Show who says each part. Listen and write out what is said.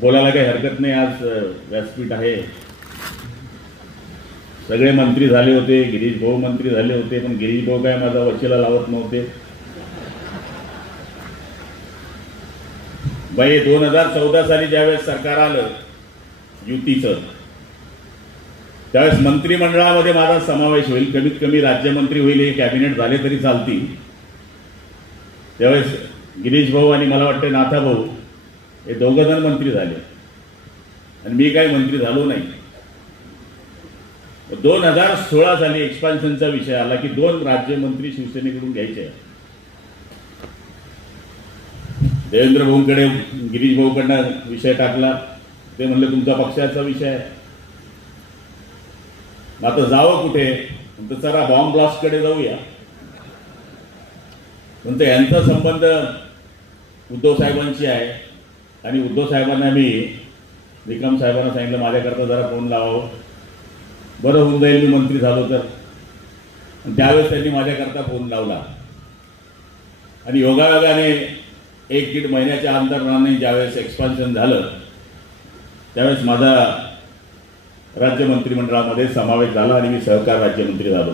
Speaker 1: बोलायला काही हरकत नाही. आज व्यासपीठ आहे. सगळे मंत्री झाले होते. गिरीश भाऊ मंत्री झाले होते पण गिरीश भाऊ काय माझा वशिला लावत नव्हते. बाई दोन हजार चौदा साली ज्यावेळेस सरकार आलं युतीचं त्यावेळेस मंत्रिमंडळामध्ये माझा समावेश होईल. कमीत कमी राज्यमंत्री होईल हे कॅबिनेट झाले तरी चालतील. त्यावेळेस गिरीश भाऊ आणि मला वाटतं नाथा भाऊ हे दोघं जण मंत्री झाले. आणि मी काही मंत्री झालो नाही. दोन हजार सोळा साली एक्सपान्शनचा विषय आला की दोन राज्यमंत्री शिवसेनेकडून घ्यायचे. देवेंद्र भाऊंकडे गिरीश भाऊकडनं विषय टाकला. ते म्हणले तुमचा पक्षाचा विषय आहे. आता जावं कुठे? तर चला बॉम्ब ब्लास्टकडे जाऊया. म्हणतो यांचा संबंध उद्धव साहेबांशी आहे. आणि उद्धव साहेबांना मी विक्रम साहेबांना सांगितलं माझ्याकरता जरा फोन लावावं हो. बरं होऊन जाईल मी मंत्री झालो तर. त्यावेळेस त्यांनी माझ्याकरता फोन लावला. आणि योगायोगाने एक दीड महिन्याच्या अंतराने ज्यावेळेस एक्सपान्शन झालं त्यावेळेस माझा राज्य मंत्रिमंडळामध्ये समावेश झाला आणि मी सहकार राज्यमंत्री झालो.